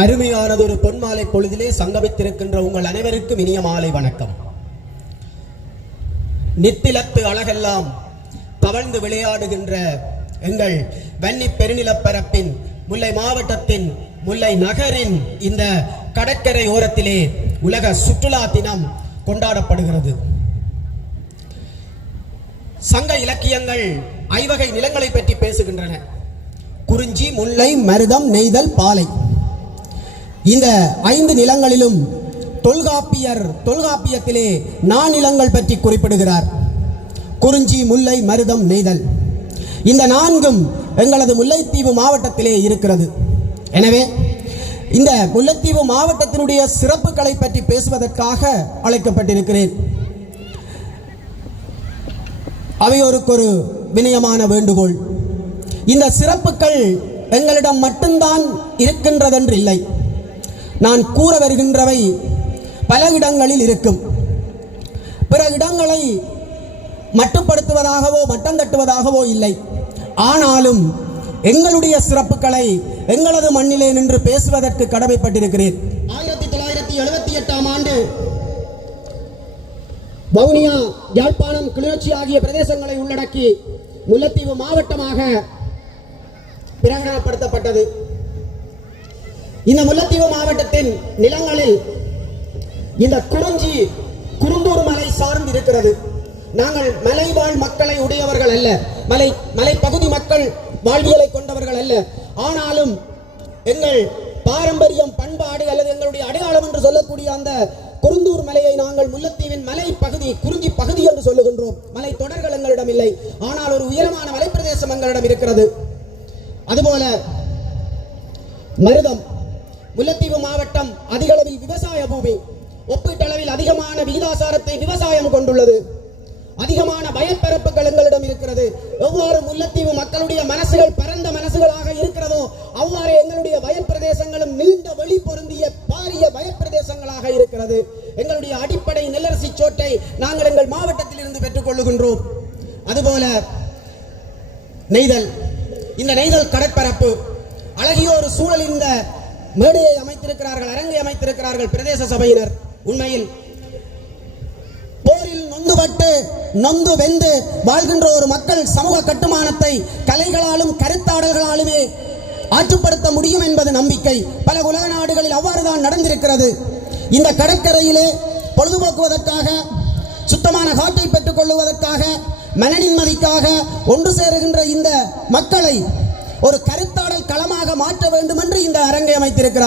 அருமையானதொரு பொன்மாலை பொழுதிலே சங்கமித்திருக்கின்ற உங்கள் அனைவருக்கும் இனிய மாலை வணக்கம். நித்திலத்து அழகெல்லாம் தவழ்ந்து விளையாடுகின்ற எங்கள் வன்னி பெருநிலப்பரப்பின் முல்லை மாவட்டத்தின் முல்லை நகரின் இந்த கடற்கரை ஓரத்திலே உலக சுற்றுலா தினம் கொண்டாடப்படுகிறது. சங்க இலக்கியங்கள் ஐவகை நிலங்களை பற்றி பேசுகின்றன. குறிஞ்சி முல்லை மருதம் நெய்தல் பாலை. இந்த ஐந்து நிலங்களிலும் தொல்காப்பியர் தொல்காப்பியத்திலே நானிலங்கள் பற்றி குறிப்பிடுகிறார். குறிஞ்சி முல்லை மருதம் நெய்தல். இந்த நான்கும் எங்களது முல்லைத்தீவு மாவட்டத்திலே இருக்கிறது. எனவே இந்த முல்லைத்தீவு மாவட்டத்தினுடைய சிறப்புகளை பற்றி பேசுவதற்காக அழைக்கப்பட்டிருக்கிறேன். அவையோருக்கு ஒரு வினயமான வேண்டுகோள். இந்த சிறப்புகள் எங்களிடம் மட்டும்தான் இருக்கின்றதென்று இல்லை. நான் கூற வருகின்றவை பல இடங்களில் இருக்கும். பிற இடங்களை மட்டுப்படுத்துவதாகவோ மட்டம் தட்டுவதாகவோ இல்லை. ஆனாலும் எங்களுடைய சிறப்புகளை எங்களது மண்ணிலே நின்று பேசுவதற்கு கடமைப்பட்டிருக்கிறேன். ஆயிரத்தி தொள்ளாயிரத்தி எழுபத்தி எட்டாம் ஆண்டு வவுனியா யாழ்ப்பாணம் கிளிநொச்சி ஆகிய பிரதேசங்களை உள்ளடக்கி முல்லைத்தீவு மாவட்டமாக பிரகடனப்படுத்தப்பட்டது. இந்த முல்லைத்தீவு மாவட்டத்தின் நிலங்களில் இந்த குறிஞ்சி குருந்தூர் மலை சார்ந்து இருக்கிறது. நாங்கள் மலைவாழ் மக்களை உடையவர்கள் அல்ல. மலை மலைப்பகுதி மக்கள் வாழ்வியலை கொண்டவர்கள் அல்ல. ஆனாலும் எங்கள் பாரம்பரியம் பண்பாடு அல்லது எங்களுடைய அடையாளம் என்று சொல்லக்கூடிய அந்த குருந்தூர் மலையை நாங்கள் முல்லத்தீவின் மலை பகுதி குறிஞ்சி பகுதி என்று சொல்லுகின்றோம். மலை தொடர்கள் எங்களிடம் இல்லை. ஆனால் ஒரு உயரமான மலைப்பிரதேசம் எங்களிடம் இருக்கிறது. அதுபோல மருதம். முல்லைத்தீவு மாவட்டம் அதிகளவில் விவசாய பூமி. ஒப்பீட்டளவில் அதிகமான விகிதாசாரத்தை விவசாயம் கொண்டுள்ளது. அதிகமான பயப்பரப்புகள் எங்களிடம் இருக்கிறது. எவ்வாறு முல்லைத்தீவு மக்களுடைய மனசுகள் பரந்த மனசுகளாக இருக்கிறதோ அவ்வாறு எங்களுடைய வயல் பிரதேசங்களும் நீண்ட வெளி பொருந்திய பாரிய வயல் பிரதேசங்களாக இருக்கிறது. எங்களுடைய அடிப்படை நெல்லரசி சோட்டை நாங்கள் எங்கள் மாவட்டத்தில் இருந்து பெற்றுக் கொள்ளுகின்றோம். அதுபோல நெய்தல். இந்த நெய்தல் கடற்பரப்பு. அழகிய ஒரு சூழல் இந்த மேடையை அமைத்திருக்கிறார்கள் அரங்கை அமைத்திருக்கிறார்கள் பிரதேச சபையினர். உண்மையில் போரில் நொந்துபட்டு நொந்து வெந்து வாழ்கின்ற ஒரு மக்கள் சமூக கட்டுமானத்தை கலைகளாலும் கருத்தாடல்களாலுமே ஆற்றுப்படுத்த முடியும் என்பது நம்பிக்கை. பல உலக நாடுகளில் அவ்வாறுதான் நடந்திருக்கிறது. இந்த கடற்கரையிலே பொழுதுபோக்குவதற்காக சுத்தமான காற்றை பெற்றுக் கொள்வதற்காக மன நிம்மதிக்காக ஒன்று சேருகின்ற இந்த மக்களை ஒரு கருத்த மாற்ற வேண்டும் என்று இந்த அரங்கை அமைத்திருக்கிறார்.